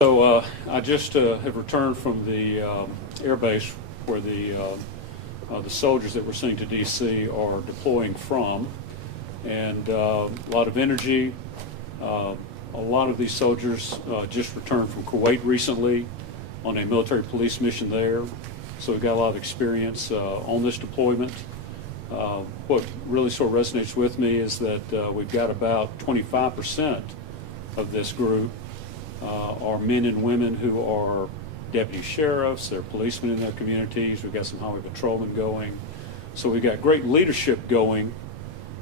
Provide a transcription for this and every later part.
So I just have returned from the air base where the soldiers that we're sending to D.C. are deploying from, and a lot of energy. A lot of these soldiers just returned from Kuwait recently on a military police mission there, so we've got a lot of experience on this deployment. What really sort of resonates with me is that we've got about 25% of this group are men and women who are deputy sheriffs, they're policemen in their communities, we've got some highway patrolmen going. So we've got great leadership going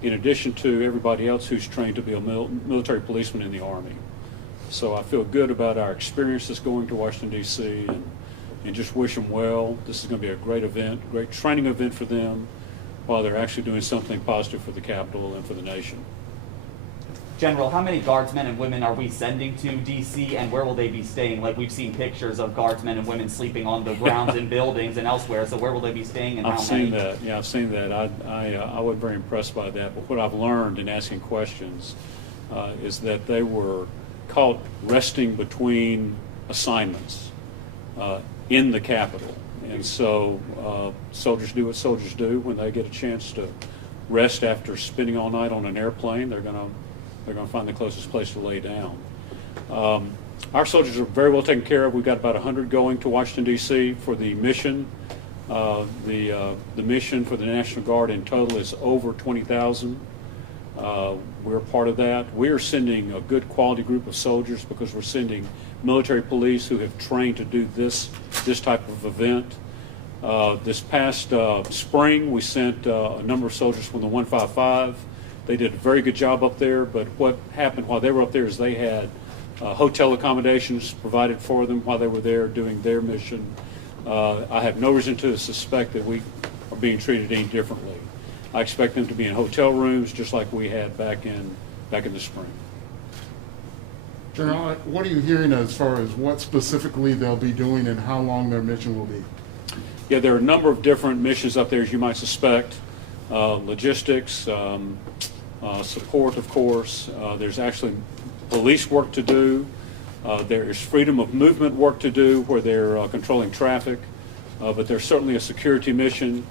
in addition to everybody else who's trained to be a military policeman in the Army. So I feel good about our experiences going to Washington, D.C. and just wish them well. This is going to be a great event, great training event for them while they're actually doing something positive for the Capitol and for the nation. General, how many guardsmen and women are we sending to D.C. and where will they be staying? Like, we've seen pictures of guardsmen and women sleeping on the grounds in buildings and elsewhere, so where will they be staying and how many? I've seen that, yeah, I've seen that. I was very impressed by that, but what I've learned in asking questions is that they were caught resting between assignments in the Capitol. And so soldiers do what soldiers do when they get a chance to rest after spending all night on an airplane. They're going to find the closest place to lay down. Our soldiers are very well taken care of. We've got about 100 going to Washington, D.C. for the mission. The mission for the National Guard in total is over 20,000. We're part of that. We are sending a good quality group of soldiers because we're sending military police who have trained to do this type of event. This past spring, we sent a number of soldiers from the 155. They did a very good job up there, but what happened while they were up there is they had hotel accommodations provided for them while they were there doing their mission. I have no reason to suspect that we are being treated any differently. I expect them to be in hotel rooms just like we had back in the spring. General, what are you hearing as far as what specifically they'll be doing and how long their mission will be? Yeah, there are a number of different missions up there, as you might suspect. Logistics, support, of course. There's actually police work to do. There is freedom of movement work to do where they're controlling traffic. But there's certainly a security mission.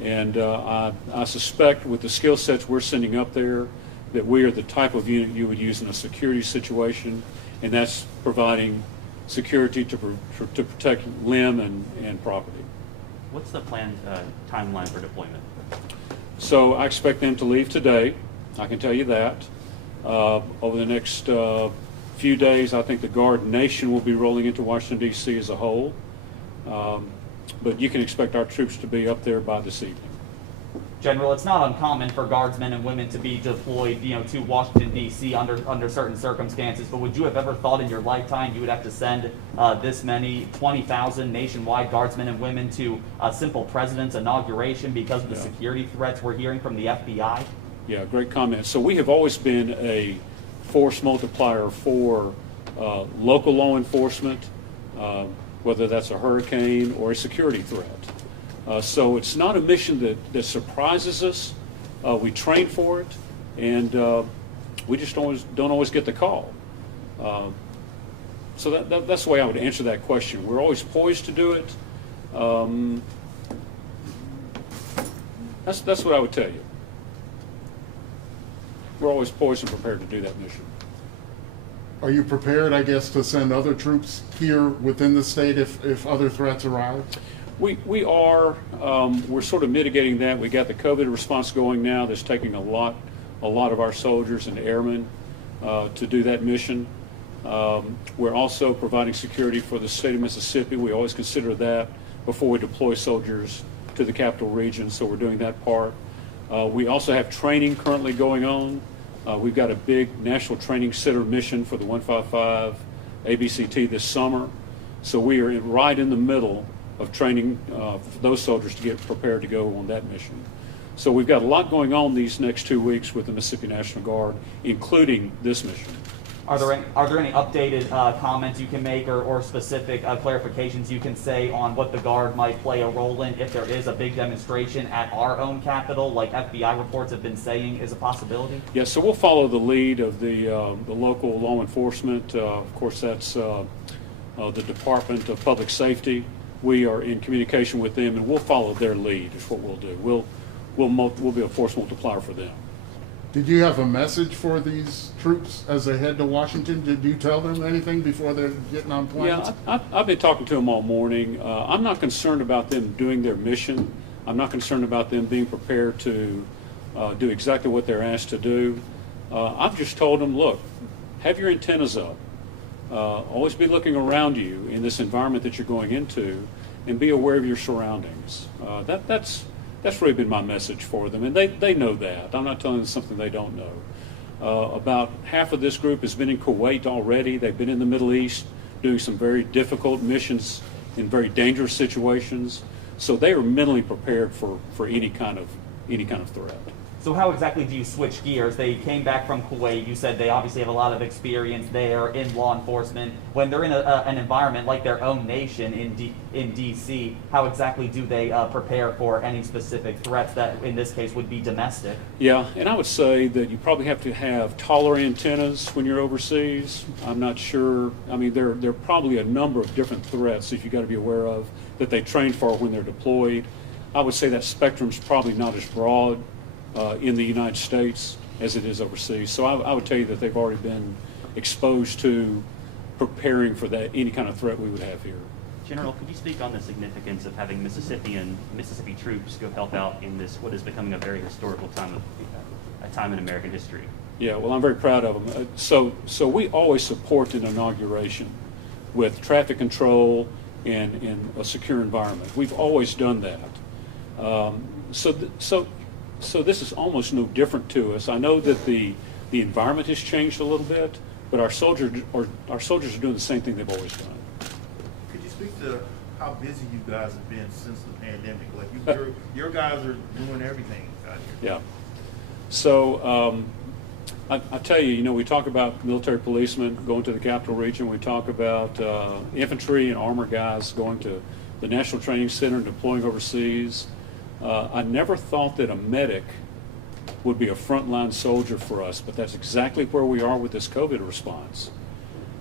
And I suspect with the skill sets we're sending up there that we are the type of unit you would use in a security situation. And that's providing security to protect limb and property. What's the planned timeline for deployment? So I expect them to leave today. I can tell you that. Over the next few days, I think the Guard Nation will be rolling into Washington, D.C. as a whole. But you can expect our troops to be up there by this evening. General, it's not uncommon for guardsmen and women to be deployed, to Washington, D.C. under certain circumstances, but would you have ever thought in your lifetime you would have to send this many, 20,000 nationwide guardsmen and women to a simple president's inauguration because of the security threats we're hearing from the FBI? Yeah, great comment. So we have always been a force multiplier for local law enforcement, whether that's a hurricane or a security threat. So it's not a mission that surprises us. We train for it, and we just don't always get the call. So that's the way I would answer that question. We're always poised to do it. That's what I would tell you. We're always poised and prepared to do that mission. Are you prepared, I guess, to send other troops here within the state if other threats arise? We are. We're sort of mitigating that. We got the COVID response going now. That's taking a lot of our soldiers and airmen to do that mission. We're also providing security for the state of Mississippi. We always consider that before we deploy soldiers to the capital region, so we're doing that part. We also have training currently going on. We've got a big National Training Center mission for the 155 ABCT this summer. So we are right in the middle of training for those soldiers to get prepared to go on that mission. So we've got a lot going on these next 2 weeks with the Mississippi National Guard, including this mission. Are there any updated comments you can make or specific clarifications you can say on what the Guard might play a role in if there is a big demonstration at our own Capitol, like FBI reports have been saying is a possibility? Yes, so we'll follow the lead of the local law enforcement. Of course, that's the Department of Public Safety. We are in communication with them, and we'll follow their lead is what we'll do. We'll be a force multiplier for them. Did you have a message for these troops as they head to Washington? Did you tell them anything before they're getting on planes? Yeah, I've been talking to them all morning. I'm not concerned about them doing their mission. I'm not concerned about them being prepared to do exactly what they're asked to do. I've just told them, look, have your antennas up. Always be looking around you in this environment that you're going into, and be aware of your surroundings. That's really been my message for them, and they know that. I'm not telling them something they don't know. About half of this group has been in Kuwait already. They've been in the Middle East doing some very difficult missions in very dangerous situations. So they are mentally prepared for any kind of threat. So how exactly do you switch gears? They came back from Kuwait. You said they obviously have a lot of experience there in law enforcement. When they're in an environment like their own nation in D.C., how exactly do they prepare for any specific threats that, in this case, would be domestic? Yeah, and I would say that you probably have to have taller antennas when you're overseas. I'm not sure. I mean, there are probably a number of different threats that you got to be aware of that they train for when they're deployed. I would say that spectrum's probably not as broad in the United States as it is overseas. So I would tell you that they've already been exposed to preparing for that any kind of threat we would have here. General, could you speak on the significance of having Mississippi troops go help out in this what is becoming a very historical time in American history? Yeah, well, I'm very proud of them. So we always support an inauguration with traffic control and in a secure environment. We've always done that. So this is almost no different to us. I know that the environment has changed a little bit, but our soldiers are doing the same thing they've always done. Could you speak to how busy you guys have been since the pandemic? Like your guys are doing everything out here. Yeah. So I tell you, we talk about military policemen going to the Capital Region. We talk about infantry and armor guys going to the National Training Center and deploying overseas. I never thought that a medic would be a frontline soldier for us, but that's exactly where we are with this COVID response.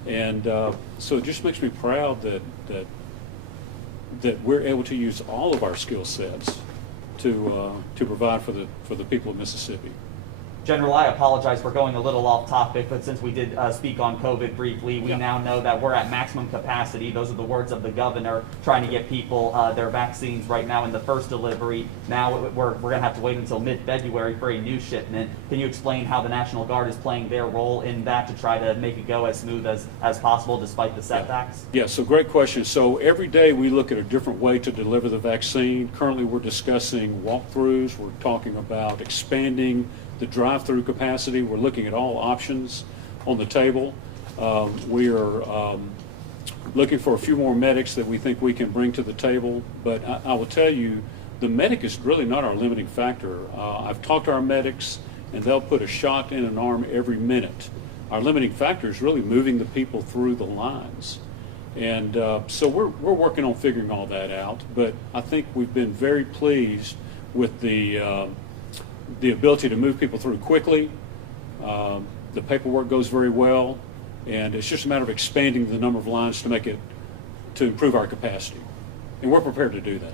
And so it just makes me proud that we're able to use all of our skill sets to provide for the people of Mississippi. General, I apologize for going a little off topic, but since we did speak on COVID briefly, we now know that we're at maximum capacity. Those are the words of the governor, trying to get people their vaccines right now in the first delivery. Now we're going to have to wait until mid-February for a new shipment. Can you explain how the National Guard is playing their role in that to try to make it go as smooth as possible despite the setbacks? Yeah, so great question. So every day we look at a different way to deliver the vaccine. Currently we're discussing walkthroughs. We're talking about expanding the drive-through capacity. We're looking at all options on the table. We are looking for a few more medics that we think we can bring to the table. But I will tell you, the medic is really not our limiting factor. I've talked to our medics, and they'll put a shot in an arm every minute. Our limiting factor is really moving the people through the lines. And so we're working on figuring all that out. But I think we've been very pleased with the ability to move people through quickly. The paperwork goes very well, and it's just a matter of expanding the number of lines to improve our capacity. And we're prepared to do that.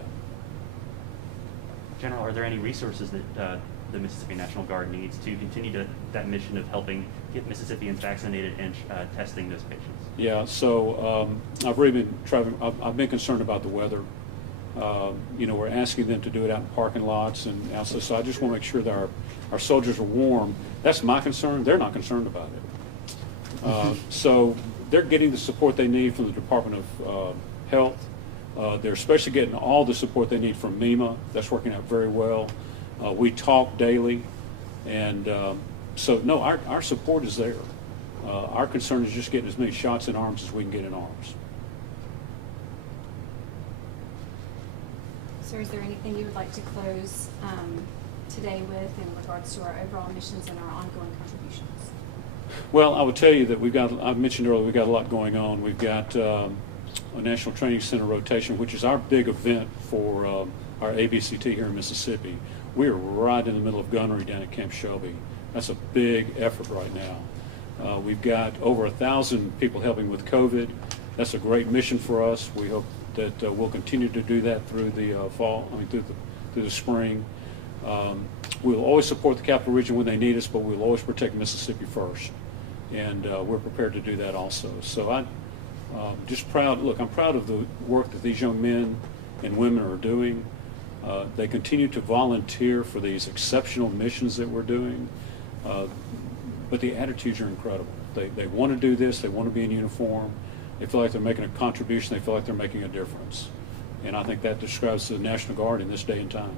General, are there any resources that the Mississippi National Guard needs to continue that mission of helping get Mississippians vaccinated and testing those patients? Yeah, so I've really been I've been concerned about the weather. We're asking them to do it out in parking lots and outside. So I just want to make sure that our soldiers are warm. That's my concern. They're not concerned about it. So they're getting the support they need from the Department of Health. They're especially getting all the support they need from MEMA. That's working out very well. We talk daily. And so, no, our support is there. Our concern is just getting as many shots in arms as we can get in arms. Sir, is there anything you would like to close today with in regards to our overall missions and our ongoing contributions? Well, I would tell you that I mentioned earlier, we've got a lot going on. We've got a National Training Center rotation, which is our big event for our ABCT here in Mississippi. We are right in the middle of gunnery down at Camp Shelby. That's a big effort right now. We've got over 1,000 people helping with COVID, That's a great mission for us. We hope that we'll continue to do that through the through the spring. We'll always support the Capital Region when they need us, but we'll always protect Mississippi first. And we're prepared to do that also. So I'm just proud. Look, I'm proud of the work that these young men and women are doing. They continue to volunteer for these exceptional missions that we're doing. But the attitudes are incredible. They want to do this. They want to be in uniform. They feel like they're making a contribution. They feel like they're making a difference. And I think that describes the National Guard in this day and time.